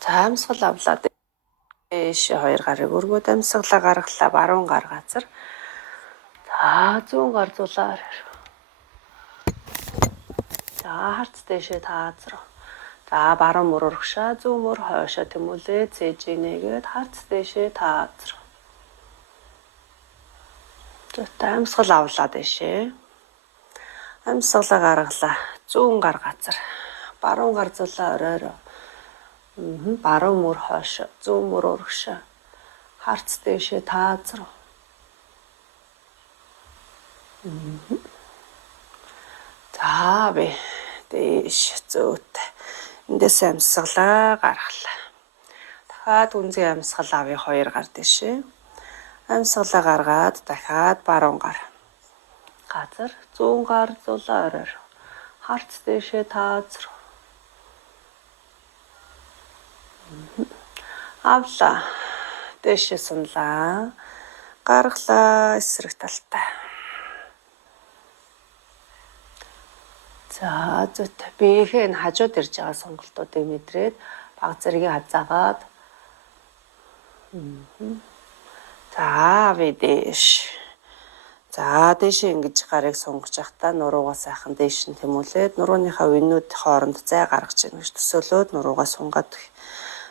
За амьсгал авлаад дээш 2 гарыг өргөөд амьсгалаа гаргалаа баруун гар газар. За зүүн гар зулаар. За харц дээшээ таазруу. За баруун мөр урагшаа зүүн мөр хойшоо тэмүүлээ цээжийг нэгээд харц дээшээ таазруу. За амьсгал авлаа дээшээ. Амьсгалаа гаргалаа зүүн гар газар. Баруун гар зулаа оройроо. Баруун мөр хойшоо зүүн мөр урагшаа. Харц дээшээ таазруу. За би дээш зөөтэй. Эндээс амьсгалаа гаргалаа. Дахиад үнзий амьсгал авъя 2 гар дээшээ. Амьсгалаа гаргаад дахиад баруун гар. Газар зүүн гар зулаа оройр. Харц дээшээ таазруу. Авлаа. Дээшээ сунлаа. Гаргалаа эсрэг талтай. За зүйтэй биеийнхээ энэ хажууд ирж байгаа сонголтуудыг мэдрээд баг зэргийг хазаагаад. За би дээш. За дээшээ ингэж гарыг сунгаж явахдаа нуруугаа сайхан дээш нь тэмүүлээд нурууныхаа винүүд хооронд зай гаргаж ийн гэж төсөөлөөд нуруугаа сунгаад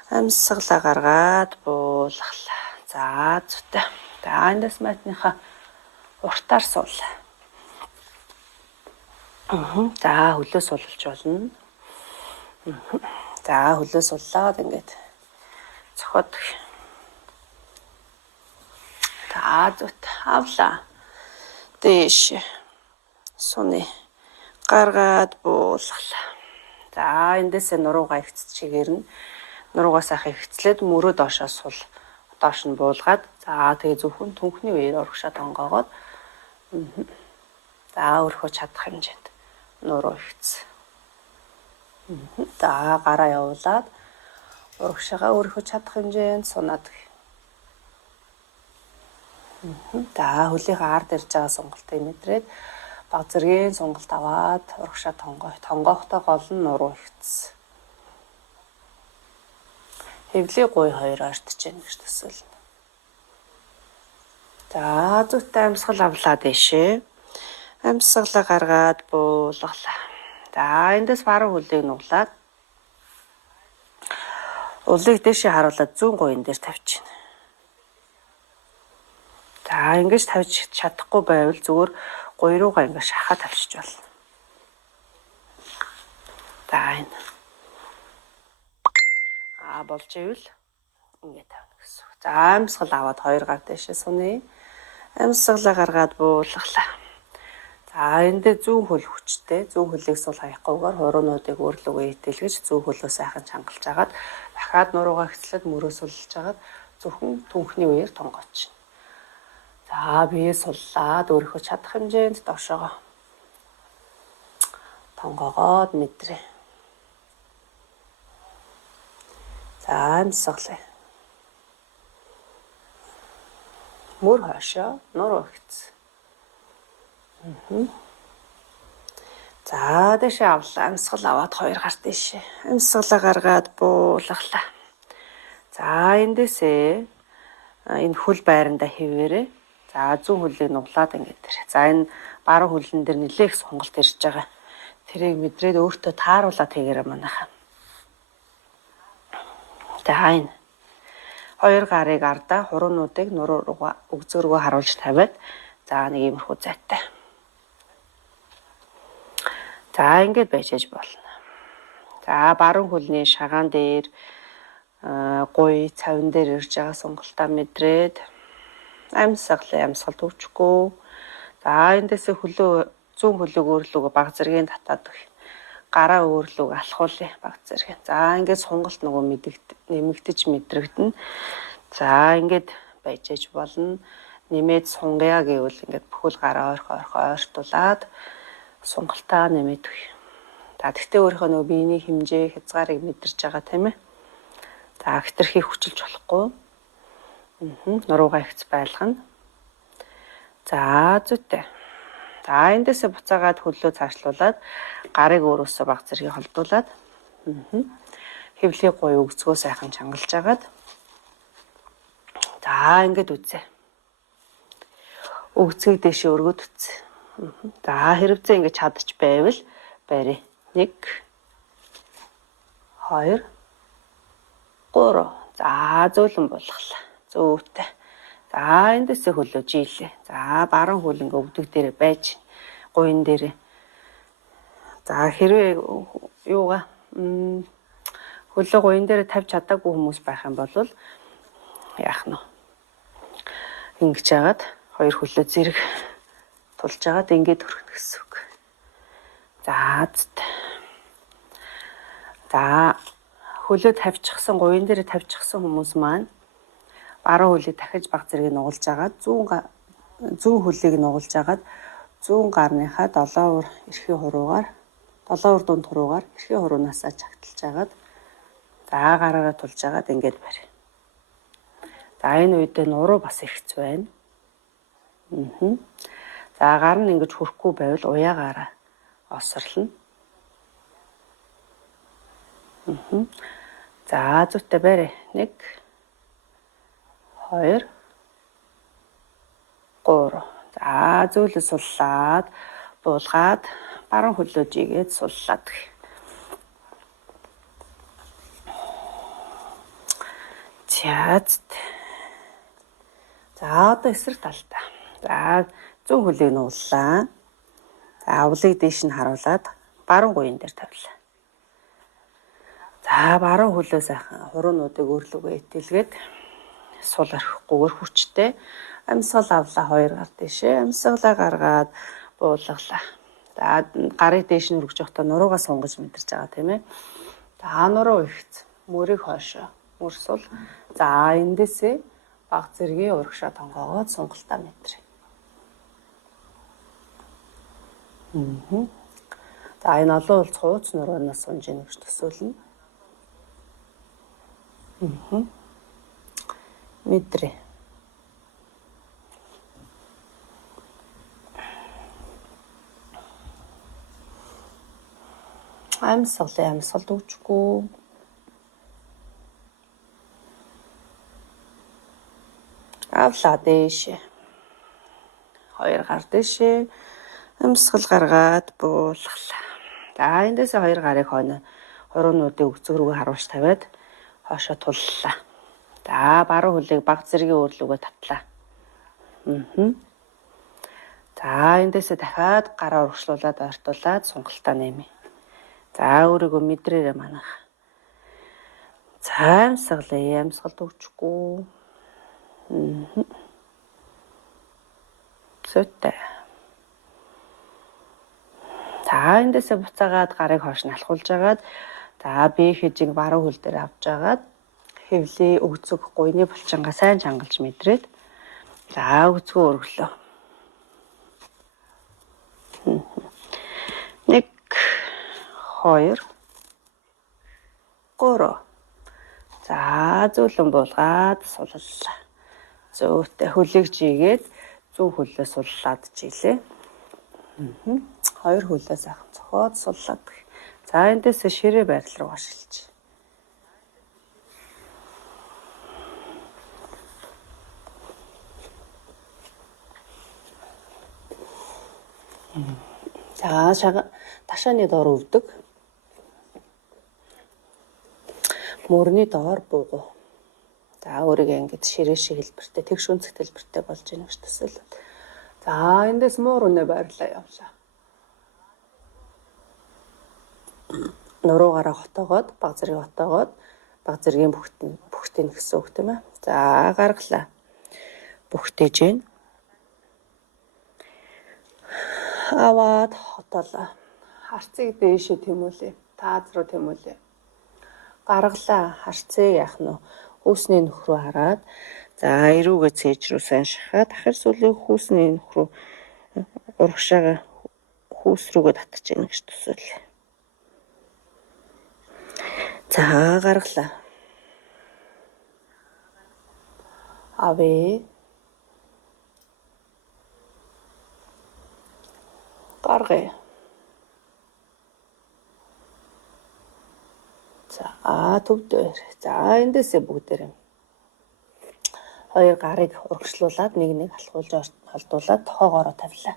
амьсгалаа гаргаад буулгалаа. За зүйтэй. За эндээс матныхаа уртаар суул. За хөлөө суулж болно. За хөлөө сууллаад ингээд цохоод. За зүйтэй авлаа. Дээш суны гаргаад буулгалаа. За эндээсээ нуруугаа ихц чигээрнэ. Нуруугаа сайхан ихцлээд мөрөө доошоо сул. Доош нь буулгаад за тэгээ зөвхөн түнхний үеэр урагшаа тонгоогоод за өрхөө чадах хэмжээнд нуруу ихц. За гараа явуулаад урагшаага өрхөө чадах хэмжээнд сунаад. За хөлийнхээ ард ирж байгаа сонголтыг мэдрээд баг зэргийн сонголт аваад урагшаа тонгоохтой гол нь нуруу ихц. Хэвлээ гуй 2 артж яах гэж төсөөлнө. За зүйтэй амьсгал авлаа дээшээ. Амьсгалаа гаргаад буулгалаа. За эндээс баруун хөлийг нуглаад улыг дээшээ харуулад зүүн гуйн дээр тавьчихна. За ингэж тавьж чадахгүй байвал зүгээр гуй руугаа ингэ шахаа тавьчих болно. За энэ. Болж ивэл ингэ тавина гэсэн. За амьсгал аваад 2 гар дээшээ суны. Амьсгалаа гаргаад буулгалаа. За эндээ зүүн хөл хүчтэй. Зүүн хөлийг сул хаяггүйгээр хуруунуудыг өөрлөгөө итэлгэж зүүн хөлөө сайхан чангалж агаад дахиад нуруугаа хэцлээд мөрөө сулж агаад зөвхөн түнхний үеэр тонгооч. За бие суллаад өөрийнхөө чадах хэмжээнд доошоо тонгоогоод мэдрээ. За амьсгалаа. Мөр хойшоо нуруу ихц. За дэше авлаа. Амьсгал аваад 2 гар дэше. Амьсгалаа гаргаад буулгалаа. За эндээсээ энэ хөл байранда хэвээрээ. За зүүн хөлийг нуглаад ингээд тэр. За энэ баруун хөлн дээр нэлээх сонголт ирж байгаа. Тэрийг мэдрээд өөртөө тааруулаад хийгээрэй манайхаа. За энэ 2 гарыг ардаа хуруунуудыг нуруу руугаа өгзөө рүүгээ харуулж тавиад за нэг иймэрхүү зайтай. За ингэж байж болно. За баруун хөлний шагаан дээр гуй цавин дээр ирж байгаа сонголтоо мэдрээд амьсгал төвчгүй. За эндээсээ зүүн хөлөг өөрлөгөө баг зэргийн татаад гараа өөрлөг алхуулъя баг зэрэг. За ингээд сонголт нөгөө нэмэгдэж мэдрэгдэнэ. За ингээд байж болно. Нэмээд сунгая гэвэл ингээд бүхэл гараа ойртуулаад сонголтаа нэмээд өгье. За тэгтээ өөрийнхөө нөгөө биений хэмжээ хязгаарыг мэдэрч байгаа тийм ээ. За хэтэрхий хүчилж болохгүй. Нуруугаа ихц байлгана. За зүйтэй. За эндээсээ буцаагаад хөлөө цаашлуулад гарыг өөрөөсөө баг зэргийг холдуулад Хэвлээ гоё өгцгөө сайхан чангалж агаад. За ингээд үзье. Өгцгийг дэше өргөд үтсэн. За хэрэгцээ ингэж чадчих байвал барь. 1 2 3. За зөөлөн болгоглаа. Зөөтэй. За эндээсээ хөлөө жийлээ. За баруун хөл ингээ өвдөг дээрээ байж гуйн дээрээ. За хэрвээ юугаа хөлөө гуйн дээрээ тавьж чадаагүй хүмүүс байх юм бол яах нь вэ? Ингэж яагаад хоёр хөлөө зэрэг тулж агаад ингээд өргөнө гэсэн үг. За хөлөө тавьчихсан гуйн дээр тавьчихсан хүмүүс маань баруун хөлийг дахиж баг зэрэг нугалж агаад зүүн хөлийг нугалж агаад зүүн гарныхаа 7 эрхийн хуруугаар 7 дунд хуруугаар эрхийн хуруунаасаа чагталж агаад за гараараа тулж агаад ингээд барь. За энэ үедээ нуруу бас ихц байна. За гар нь ингэж хүрэхгүй байвал уяагаараа осрлно. За зүйтэй барь. 1 2 3. За зөөлө суллаад буулгаад баруун хөлөө жигээд суллаад. За одоо эсрэг талдаа. За зүүн хөлийг нууллаа. За авлыг дээш нь харуулад баруун гуйн дээр тавилаа. За баруун хөлөө сайхан хуруунуудыг өөрлөгөө итэлгээд сул орхихгүйгээр хүчтэй амьсгал авлаа 2 гар дэшээ. Амьсгалаа гаргаад буулгалаа. За гарыг дээш нь өргөж явахдаа нуруугаа сунгаж мэдэрч байгаа тийм ээ. За нуруу ихц. Мөрийг хойшоо мөрсөл. За эндээсээ баг зэргийн урагшаа тонгоогоод сунгалтаа мэдрээ. За энэ олон улц хууц нуруунаас сунж ийн гэж төсөөлнө. Мэдрээ. Амьсгалд өгчгүй. Авлаа дээшээ. 2 гар дэшээ. Амьсгал гаргаад буулгалаа. За эндээсээ 2 гарыг хойно хуруунуудыг өгцөг рүүгээ харуулж тавиад хоошоо туллаа. За баруун хөлийг баг зэргийн өөрлөгөө татлаа. За эндээсээ дахиад гараа урагшлуулад ойртуулад сунгалтаа нэмье. За өөрийгөө мэдрээрээ манах. За амьсгалд өгчгүй. Зүйтэй. За эндээсээ буцаагаад гарыг хоош нь алхуулж агаад за бие хижиг баруун хөл дээр авч агаад хэвлээ өгцөг гуйны булчингаа сайн чангалж мэдрээд за өгцгөө өргөлөө. 1 2 3. За зөөлөн буулгаад суллаа. Зөөтэй хөлийг жигээд зүүн хөлөө суллаад жилээ. 2 хөлөө сайхан цохоод суллаад. За эндээсээ ширээ байрал руу ашиглаж. За ташааны доор өвдөг. Мөрний доор буугу. За өөрийгөө ингэж ширээ шиг хэлбэртэй, тэгш өнцөг хэлбэртэй болж ийн гэж төсөөлөд. За эндээс муур үнэ байрлаа явлаа. Нуруугаараа хотоогоод, баг зэргийн бүхтийн гэсэн үг тийм ээ. За гаргалаа. Бүхтээж ийн. Аваад хотоолаа. Харцыг дээшээ тэмүүлээ. Таз руу тэмүүлээ. Гаргалаа. Харцыг яах нь хүүсний нөх рүү хараад за эрүүгээ цээж рүү сайн шахаад ахир сүлээ хүүсний нөх рүү урагшаага хүүс рүүгээ татчих гэнэ гэж төсөөллөө. За гаргалаа. Авээ. Гаргая. За төв дээр. За эндээсээ бүгдээрээ хоёр гарыг урагшлуулад нэг холдуулаад тоогоороо тавилаа.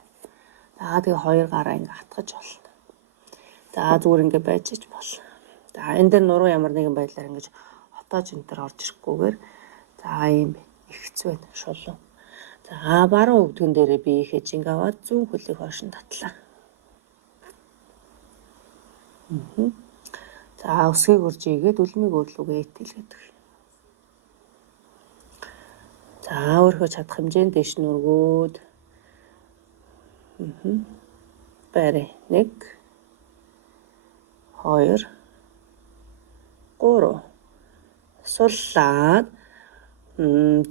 За тэгээ хоёр гараа ингээ хатгаж болно. За зүгээр ингээ байж ч болно. За энэ дээр нуруу ямар нэгэн байдлаар ингэж хотоож энэ төр орж ирэхгүйгээр за ийм ихц байна шулуу. За баруун өвдгөн дээрээ биеийнхээ жинг аваад зүүн хөлийг хойш нь татлаа. За өсгийг урж игээд үлмийг өөрлөгөө итэл гэдэг. За өөрийнхөө чадах хэмжээнд дэш нь өргөөд. Барь 1 2 3 суллаад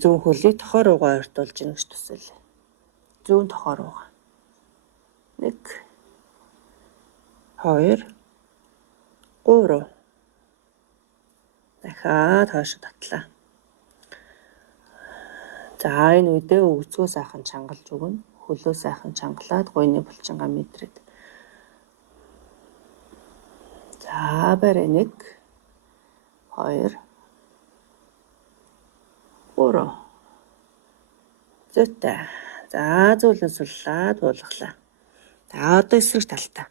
зүүн хөлийг тохоо руугаа ойртуулж ийн гэж төсөөлье. Зүүн тохоо руугаа. 1 2 3 дахиад хойш татлаа. За энэ үедээ өвцгөө сайхан чангалж өгнө. Хөлөө сайхан чангалаад гойны булчингаа мэдрээд. За барь 1 2 3 зүйтэй. За зөөлөн суллаад буулгалаа. За одоо эсрэг талтаа.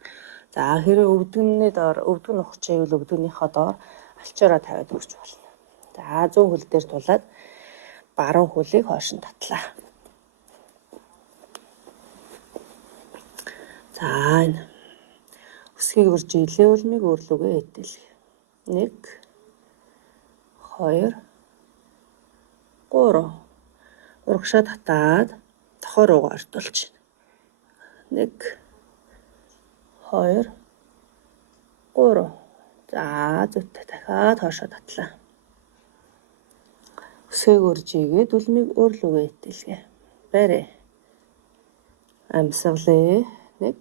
За хэрэв өвдгөний доор өвдгөн ухаж ивэл өвдгөнийхөө доор алчуураа тавиад өгч болно. За зүүн хөл дээр тулаад баруун хөлийг хойш нь татлаа. За энэ өсгийг урж илээ үлмийг өөрлөгөө эдэлье. 1 2 3 урагшаа татаад тохоо руугаа ортуулж байна. 1 2 3 за зүйтэй дахиад хоошоо татлаа. Өсгийг урж игээд үлмийг өөрлөгөө эдэлье. Барь. Амьсгалээ. 1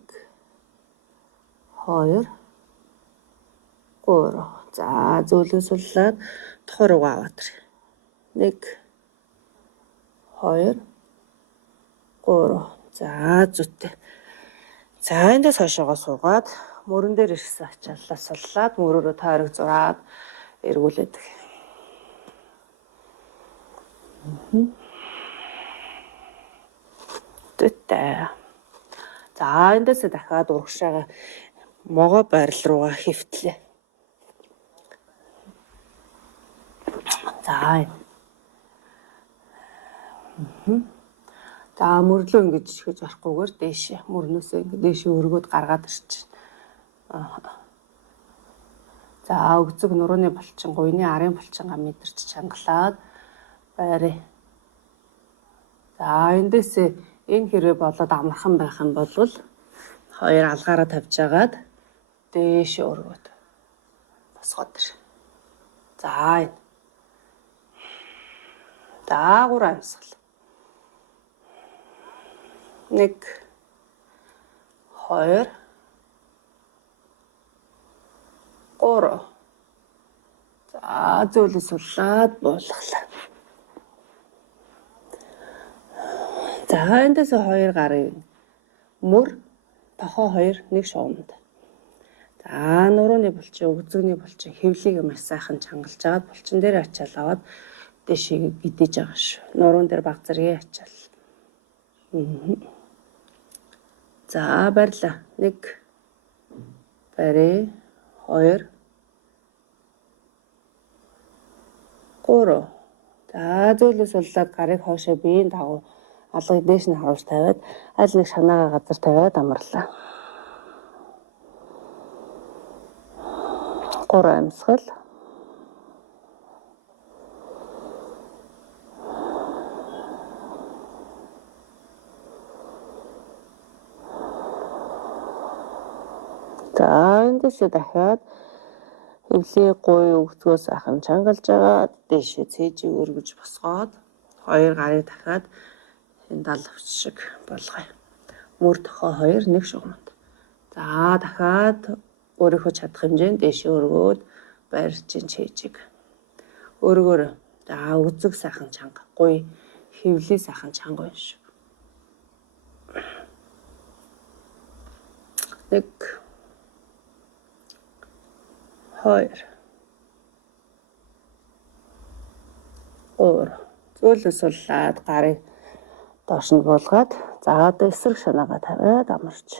2 3 за зөөлөн суллаад тохоо руугаа аваад ир. 1 2 3 за зүйтэй. За эндээс хойшоогоо суугаад мөрөн дээр ирсэн ачааллаа суллаад мөрөөрөө тойрог зураад эргүүлээд. Зүйтэй. За эндээс дахиад урагшаага могоо байрал руугаа хөвтлээ. За. За мөрлөө ингэж ичгэж орохгүйгээр дээшээ мөрнөөсөө ингэ дээшээ өргөөд гаргаад ирчих. За өгзөг нурууны булчин, гуйны арын булчингаа мэдэрч чангалаад байраа. За эндээсээ энэ хэрэг болоод амархан байх юм бол хоёр алгаараа тавьж агаад дээшээ өргөөд босгоод ир. За энэ. Даагуур амьсгал. 1 2 3 за зөөлөн суллаад буулгалаа. За эндээс хоёр гарын мөр тохоо хоёр нэг шугамд. За нурууны булчин, өгзөгний булчин хэвлийг маш сайхан чангалж агаад булчин дээр ачаал аваад дэшийг гидэж байгаа шүү. Нуруун дээр баг зэргийн ачаал. За барьлаа. 1 барь 2 3 за зөөлөн суллаад гарыг хоошоо биеийн дагуу алгыг дээш нь харуулж тавиад аль нэг шанаагаа газар тавиад амарлаа. 3 амьсгал. За эндээсээ дахиад хэвлээ гуй өгцгөө сайхан чангалж агаад дээшээ цээжийг өргөж босгоод хоёр гарыг дахиад энэ далавч шиг болгоё. Мөр тохоо хоёр нэг шугамд. За дахиад өөрийнхөө чадах хэмжээнд дээшээ өргөөд барьж чээжийг өргөөр. За өгзөг сайхан чанга, гуй хэвлээ сайхан чанга байна шүү. 1 2 3 зөөлөн суллаад гарыг доош нь буулгаад за одоо эсрэг шанаагаа тавиад амарч.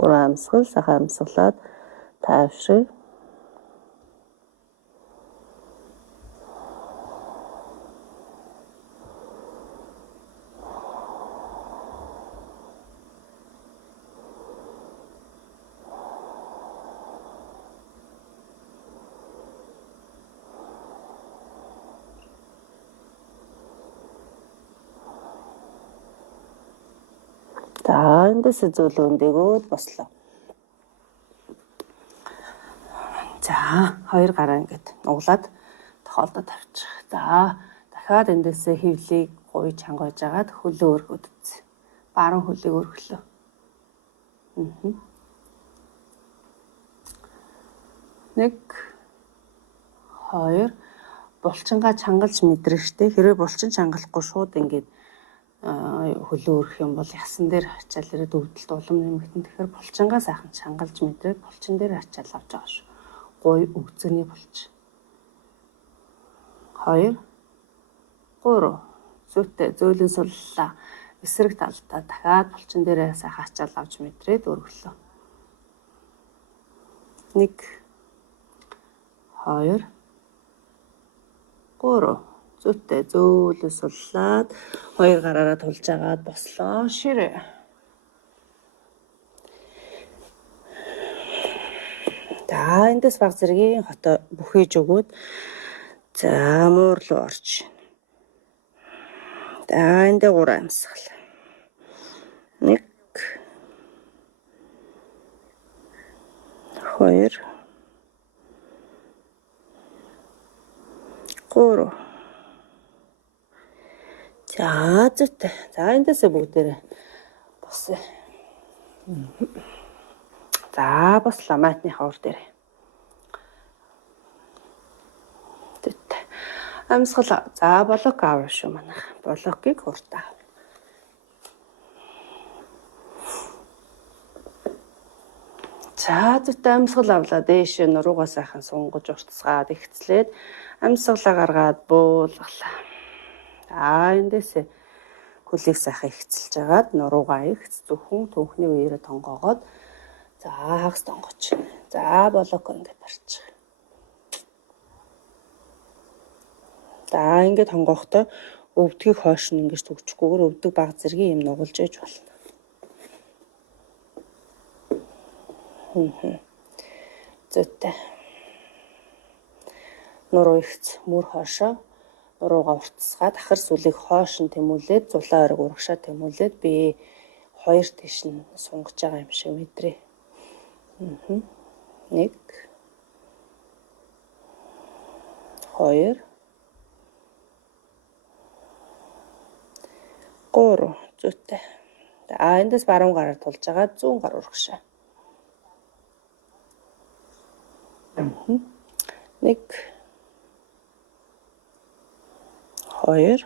3 амьсгал сайхан амьсгалаад тайвшрыг. За эндээс зөөлөн дээгөөд бослоо. За 2 гараа ингээд нуглаад тохиолдоод тавьчих. За дахиад эндээсээ хөвлийг гуйж хангаж агаад хөлөө өргөд үзье. Баруун хөлийг өргөлөө. 1 2 булчингаа чангалж мэдрэн штэ. Хэрвээ булчин чангалахгүй шууд ингээд хөлөө өргөх юм бол ясан дээр ачаал ирээд өвдөлт улам нэмэгдэн. Тэгэхээр булчингаа сайхан чангалж мэдрээд булчин дээр ачаал авч байгаа шүү. Гуй өгцөний булч. 2 3 зүйтэй зөөлөн суллаа. Эсрэг талдаа дахиад булчин дээрээ сайхан ачаал авч мэдрээд өргөлөө. 1 2 3 зүйтэй зөөлөн суллаад 2 гараараа тулж агаад бослоо. Ширээ. За эндээс баг зэргийн хотоо бүхэж өгөөд за муур руу орж. За эндээ 3 амьсгал. 1 2 3 За зүйтэй. За эндээсээ бүгдээрээ босъё. За бослоо матны хавар дээр. Зүйтэй. Амьсгал. За блок аав шүү манайх. Блокийг хурдаа. За зүйтэй амьсгал авлаа дээш нуруугаа сайхан сунгаж уртсгаад ихцлээд амьсгалаа гаргаад буулгалаа. За эндээсээ хөлийг сайхан ихцэлж агаад нуруугаа ихц зөвхөн түүхний үеэрээ тонгоогоод за хагас тонгоч. За блок ингээд барьчих. За ингээд тонгохдоо өвдгийг хойш нь ингэж төгчгүйгээр өвдөг баг зэргийн юм нугалж ээж болно. Зүйтэй. Нуруу ихц мөр хойшоо нуруугаа уртсгаад ахар сүлийг хойш нь тэмүүлээд зулаа ориг урагшаа тэмүүлээд би 2 тийш нь сунгаж байгаа юм шиг мэдрээ. 1 2 3 зүйтэй. За эндээс баруун гараар тулж байгаа 100 гар урагшаа. 1 2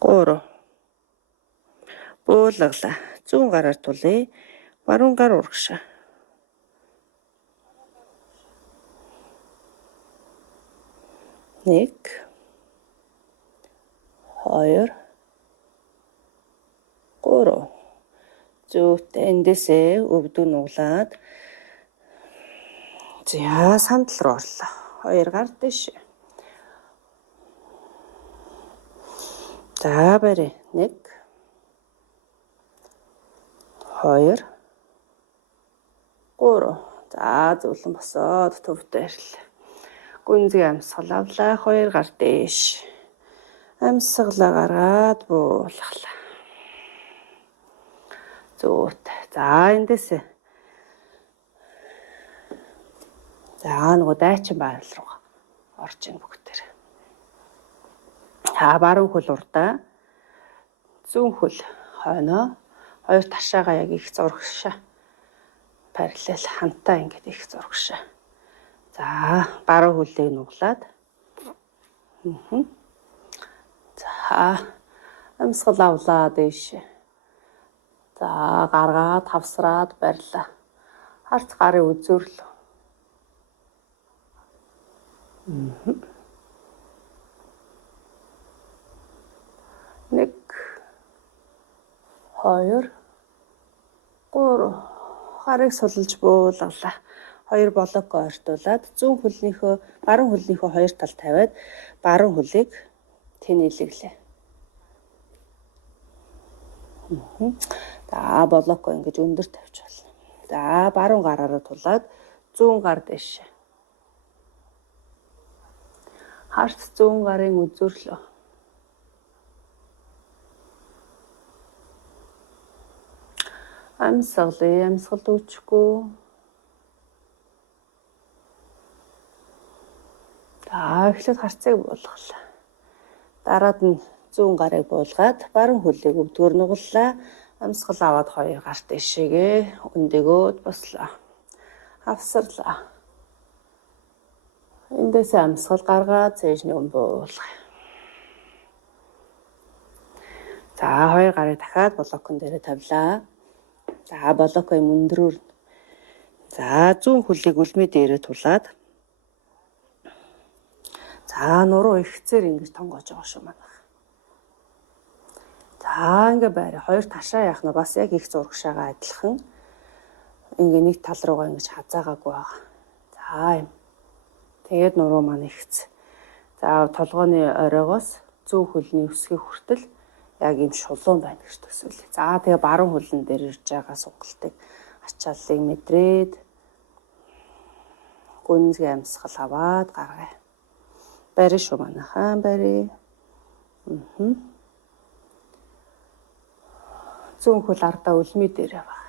3 буулгалаа 100 гараар тулъя. Баруун гар урагшаа. 1 2 3 зүйтэй. Эндээсээ өвдөг нуглаад за сандал руу орлоо. 2 гар дэш. За барь. 1 2 3 за зөвлөн босоод төвдөө ирлээ. Гүнзгий амьсгал авлаа. 2 гар дэш. Амьсгалаа гаргаад буулгалаа. Зүйтэй. За эндээсээ за нөгөө дайчин байрал руу орж ийн бүгдээр. Баруун хөл урдаа зүүн хөл хойноо 2 ташаагаа яг их зурагшаа. Параллел хантаа ингээд их зурагшаа. За баруун хөлийг нуглаад. За Амьсгал авлаа дээш. За гаргаад хавсраад барьлаа. Харц гарын үзүүрлөө. Нэг, хоёр, гурав. Гарыг сулж буулгалаа. Хоёр блок ойртуулад зүүн хөлнийхөө баруун хөлнийхөө хоёр тал тавиад баруун хөлийг тэнэлэглээ. За блок ингэж өндөр тавьж болно. За баруун гараараа тулаад зүүн гар дэш. Харц зүүн гарын үзүүрлөө. Амьсгал үүчгүй. За эхлээд харцыг буулгалаа. Дараад нь зүүн гарыг буулгаад баруун хөлийг өвдгөр нугаллаа. Амьсгал аваад хоёр гар дэшегээ өндөгөөд бослоо. Авсарлаа. Эндээс амьсгал гаргаад цээж нь буулгая. За хоёр гарыг дахиад блокон дээр тавилаа. За блокын өндрөөр. За зүүн хөлийг үлмээ дээрээ тулаад. За нуруу ихцээр ингэж тонгоож байгаа шүү манайх. За ингэ байр. Хоёр ташаа яах нь бас яг их зурагшаага адилхан. Ингээ нэг тал руугаа ингэж хазаагаагүй байгаа. За юм. Тэгээд нуруу маань ихц. За толгойн оройгоос зүүн хөлний өсгий хүртэл яг юм шулуун байна гэж төсөөлье. За тэгээ баруун хөлн дээр ирж байгаа сунгалтыг ачааллыг мэдрээд гүнзгий амьсгал аваад гаргая. Барь шүү манайхаа барь. Зүүн хөл ардаа үлмий дээр байгаа.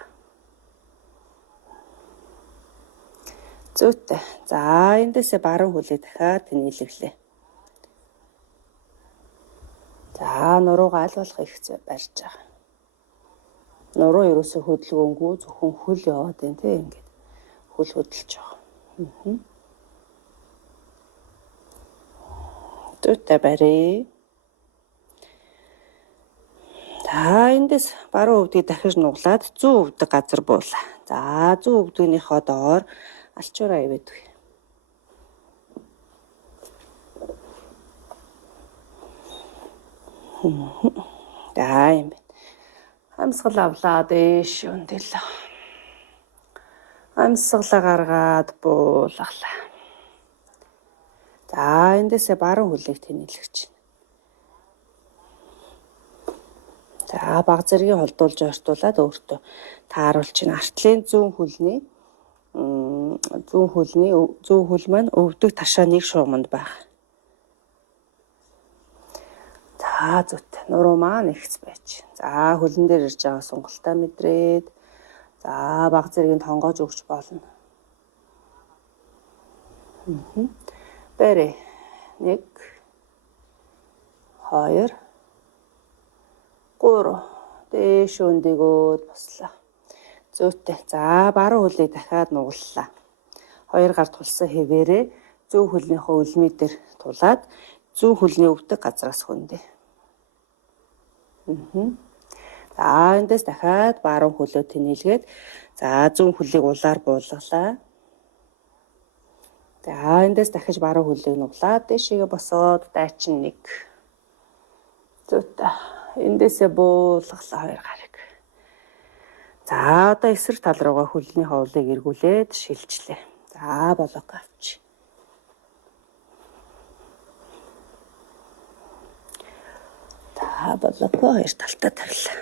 Зүйтэй. За эндээсээ баруун хөлийг дахиад тэнэлэглээ. За нуруугаа аль болох ихцээ барьж байгаа. Нуруу ерөөсөө хөдөлгөөнгүй зөвхөн хөл яваад байна те ингээд. Хөл хөдөлж байгаа. Зүйтэй барь. За эндээс баруун өвдгийг дахиж нуглаад зүүн өвдөг газар буулаа. За зүүн өвдгийнхөө доор алчуураа ивэдэг. За юм байна. Амьсгал авлаа дээш өндөлөө. Амьсгалаа гаргаад буулгалаа. За эндээсээ баруун хөлийг тэнэлгэж байна. За баг зэргийг холдуулж ойртуулад өөртөө тааруулж байна. Артлын зүүн хөл маань өвдөг ташаа нэг шугамд байх. За зүйтэй. Нуруу маань ихц байж. За хөлн дээр ирж байгаа сунгалтаа мэдрээд за баг зэргийг тонгоож өгч болно. Барь. 1 2 3 дээш өндөгөөд бослоо. Зүйтэй. За баруун хөлийг дахиад нугаллаа. Хоёр гар тулсан хэвээрээ зүүн хөлнийхөө үлмий дээр тулаад зүүн хөлний өвдөг газраас хөндөе. За эндээс дахиад баруун хөлөө тэнэлгээд за зүүн хөлийг улаар буулгалаа. За эндээс дахиж баруун хөлийг нуглаад дэшегээ босоод дайчин 1. Зүйтэй. Эндээсээ буулгалаа хоёр гарыг. За одоо эсрэг тал руугаа хөлний ховлыг эргүүлээд шилжлээ. За блок авч. За блок хоёр талтаа тавилаа.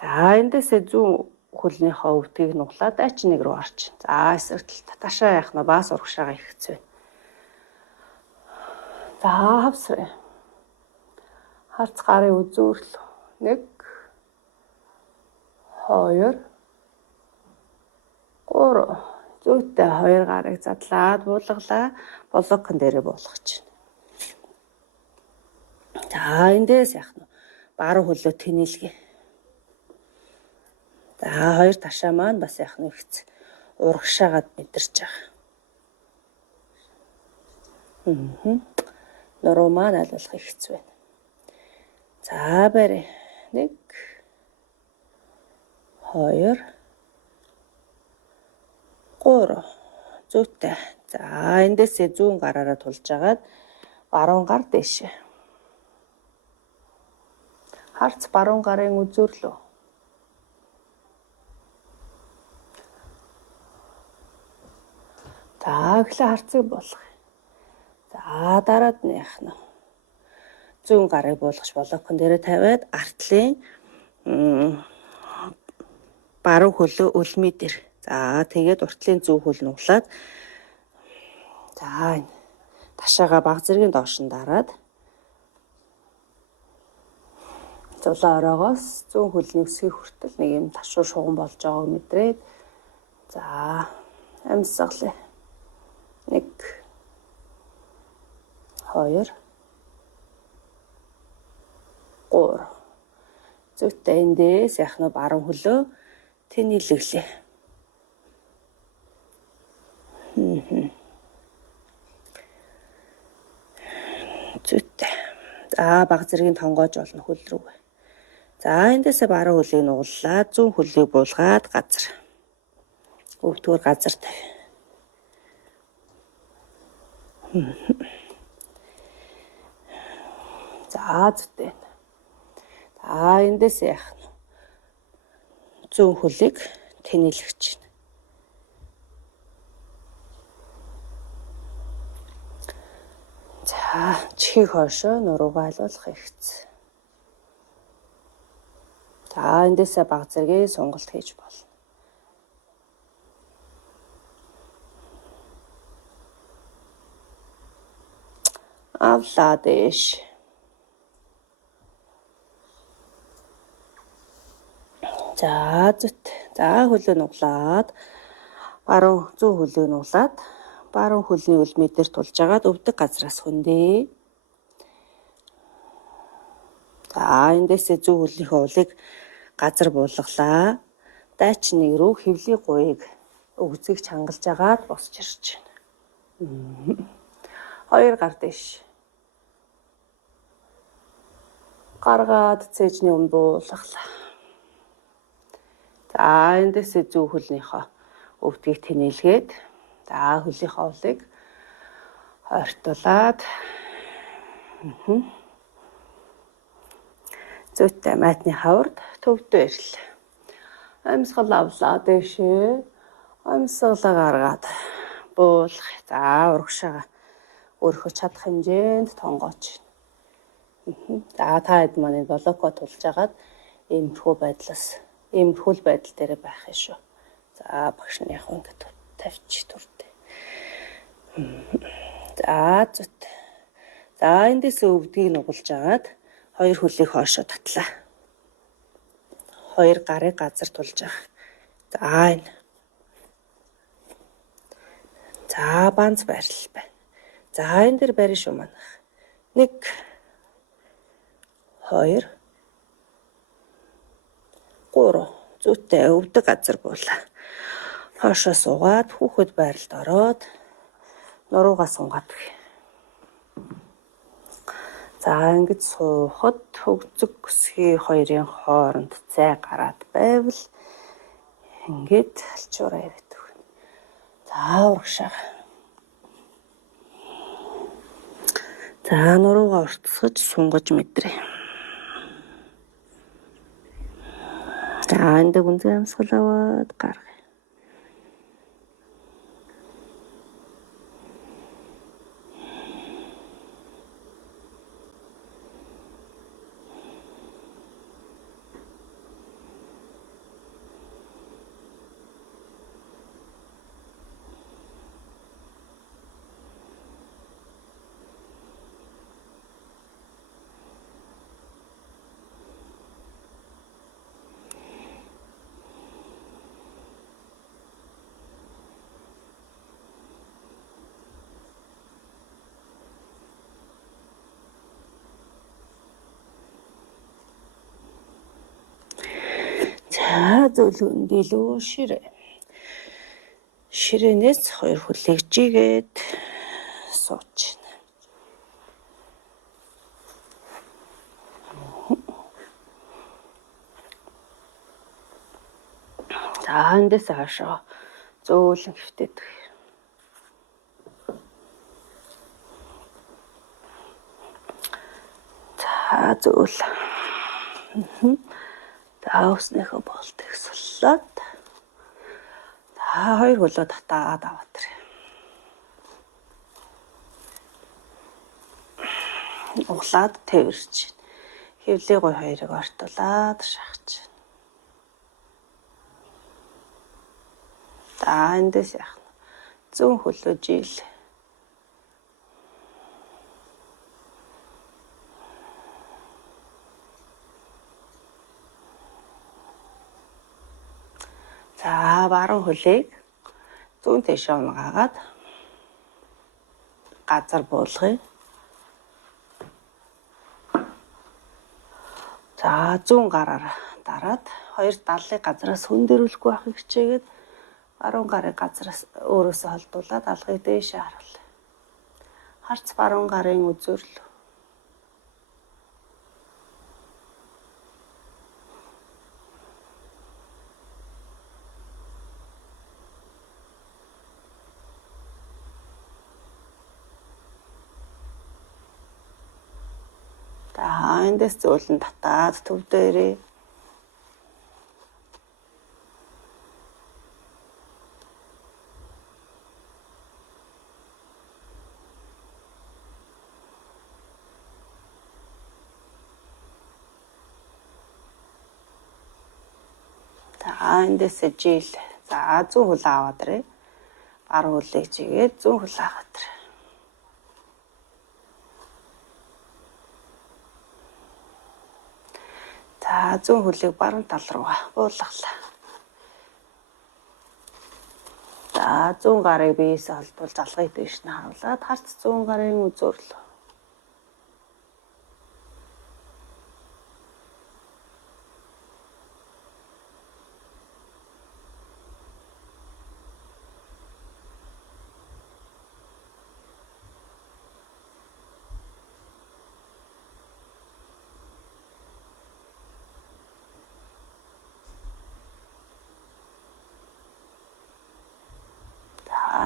За эндээсээ зүүн хөлнийхөө өвдгийг нуглаад дайчин 1 руу орч. За эсрэг талд ташаа яах нь бас урагшаага ихцвэ. За хавсраа. Харц гарын үзүүрлөө. 1 2 3 зүйтэй хоёр гарыг задлаад буулгалаа. Блокон дээрээ буулгаж байна. За эндээс яах нь баруун хөлөө тэнэлгээ. За хоёр ташаа маань бас яах нь ихц урагшаагаад мэдэрч байгаа. Нуруу маань аль болох ихц байна. За барь. 1 2 3. Зүйтэй. За эндээсээ зүүн гараараа тулж агаад баруун гар дээшээ. Харц баруун гарын үзүүрлөө. За эхлээ харцыг болгох. За дараад нь яах нь? Зүүн гарыг буулгаж блокон дээрээ тавиад артлын баруун хөлөө үлмий дээр. За тэгээд уртлын зүүн хөл нуглаад за ташаага баг зэргийн доош нь дараад зулаа ороогоос зүүн хөлний өсгий хүртэл нэг юм ташуу шугам болж байгааг мэдрээд за амьсгалаа. 1 2 3. Зүйтэй эндээс яах нь баруун хөлөө тэнэлгэлээ. Зүйтэй. За баг зэргийн тонгоож болно хөл рүү. За эндээсээ баруун хөлийг нуглаад зүүн хөлийг буулгаад газар. Өвдгөр газар тавь. За зүйтэй. За эндээсээ яах нь? Зүүн хөлийг тэнэлгэж байна. За чихийг хойшоо нуруугаа айлуулах хэрэгцээ. За эндээсээ баг зэргийн сонголт хийж болно. Авлаа дээш. За зүт. За хөлөө нуглаад баруун зүүн хөлийг нуглаад баруун хөлний үлмий дээр тулж агаад өвдөг газраас хөндөө. За эндээсээ зүүн хөлнийхөө улыг газар буулгалаа. Дайчин нэг рүү хэвлийн гуйг өгзгийг чангалж агаад босч ирж байна. 2 гар дэш. Гаргаад цээжний өмнө буулгалаа. За эндээсээ зүүн хөлнийхөө өвдгийг тэнэлгээд за хөлийнхөө улыг ойртуулад зүйтэй майтны хавард төвдөө ирэл. Амьсгал авлаа дээшээ. Амьсгалаа гаргаад буулгах. За урагшаага өөрийнхөө чадах хэмжээнд тонгооч. За та хэд маань блоко тулж агаад иймэрхүү байдал дээр байх юм шүү. За багш нь яг ингэж тавьчих түрдээ. За зүт. За эндээс өвдгийг нугалж агаад 2 хөлийг хоошоо татлаа. 2 гарыг газар тулж авах. За энэ. За банз барил байна. За энэ дэр барин шүү манайх. 1 2 3. Зүйтэй өвдөг газар буулаа. Хоошоо суугаад хүүхэд байралд ороод нуруугаа сунгаад. За ингэж суухад хөгзөг өсгий хоёрын хооронд зай гараад байвал ингэж алчуураа ирээд өгнө. За урагшаа. За нуруугаа уртсгаж сунгаж мэдрээ. За энэ гүнзгий амьсгал аваад гаргая. За зөвлөн дэлүү ширээ. Ширээнээс 2 хөлийг жигээд сууж байна. За эндээс хойшоо зөөлөн хөвтөдөг. За зөөл. За өснийхөө болтыг суллаад. За хоёр хөлөө татаад аваад тэр. Углаад тэрч. Хевлийн гой хоёрыг ортуулаад шахаж. За эндээс яах вэ? Зүүн хөлөө жийл. За баруун хөлийг зүүн тийшээ унгаагаад газар буулгая. За зүүн гараар дараад хоёр даллыг газараас хөндөрүүлэхгүй байхыг хичээгээд баруун гарыг газараас өөрөөсөө холдуулаад алгыг дээшээ харуул. Харц баруун гарын үзүүрл. За эндээс зөөлөн татаад төв дээрээ. За эндээс жийл. За зүүн хөл аваад ирээ. Баруун хөлийг жигээд зүүн хөл аваад ирээ. За зүүн хөлийг баруун тал руугаа буулгалаа. За зүүн гарыг биеэсээ холдуулж алгыг дээш нь харуулад харц зүүн гарын үзүүрл.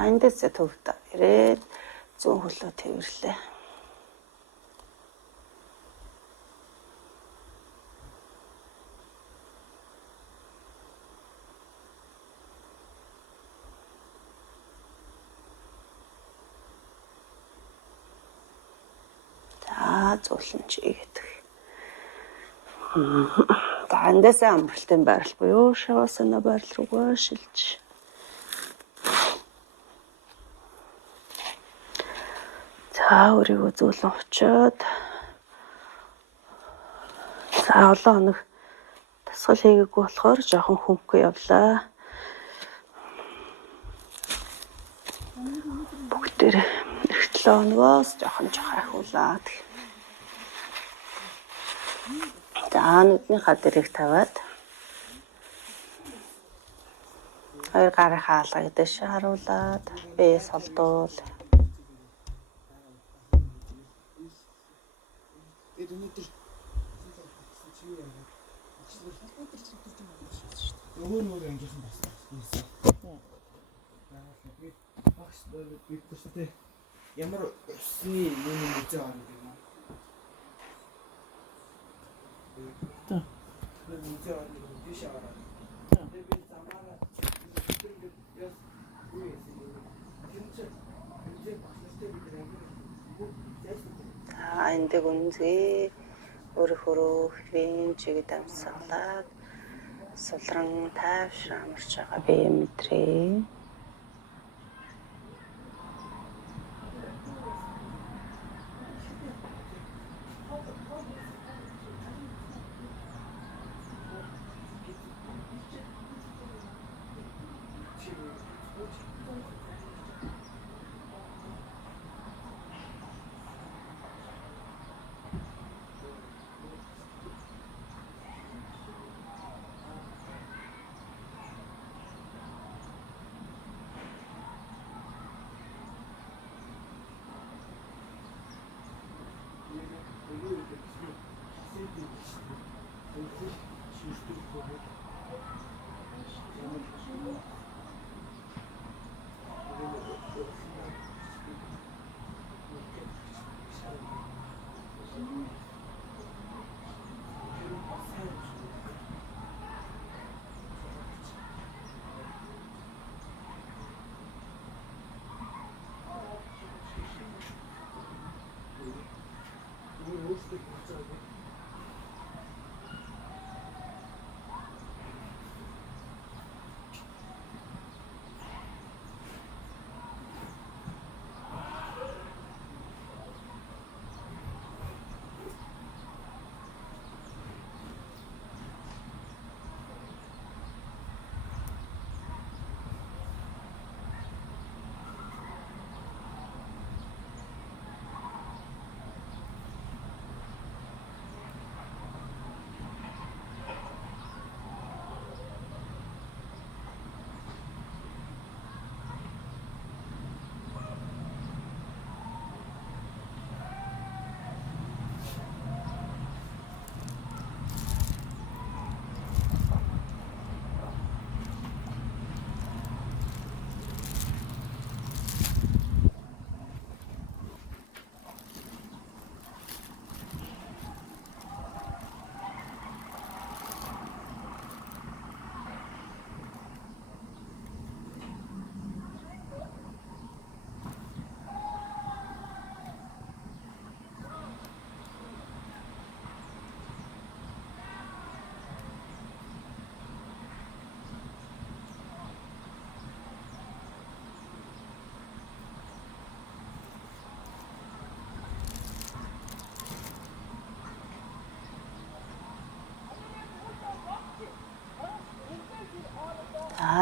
Эндээс төвд ирээд зүүн хөлөө тэрвэрлээ. За зөөлөн чигээд. За эндээс амралтын байрал буюу шавасана байрал руугаа шилж. За өөрийгөө зөөлөн очоод. За олон хоног тасгал хийгээгүй болохоор жоохон хөнгөө явлаа. Бүгдээр эх 7 хоногоос жоохон ахиулаад. За нүдний хадэрийг тавиад. Хоёр гарын хаалгыг дэше харуулад бээс холдуул. Нөгөө ангийнхан басна. Багш бидтэй ямар усны нүний мэдээ авах юм бэ? Та. Мэдээ авах юм биш аваад. Тэгээд би замаараа ингээд яс үгүй юм. Гинцээ багштай бид эндэг үнзгээ өөрөөрөө хэвэн чигэд амсгалаад сулран тайвшраа амарч байгаа бие мэдрээ.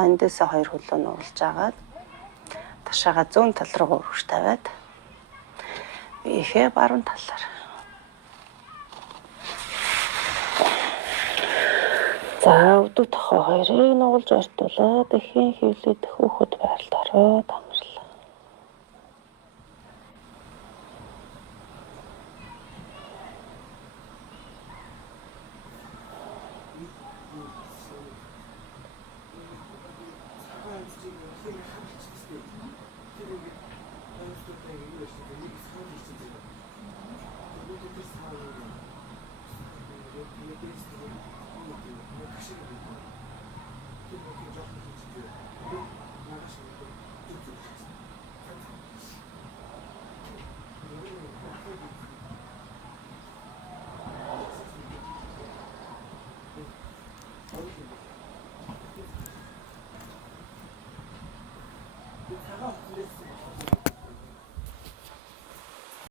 эндээсээ 2 хөлөө нуулж агаад ташаага зүүн тал руу өргөж тавиад ихээ баруун талаар. За өдөө тохоо хоёрыг нуулж ортуулаад эхийн хөвлөд хөөхөд байралд ороод амарлаа.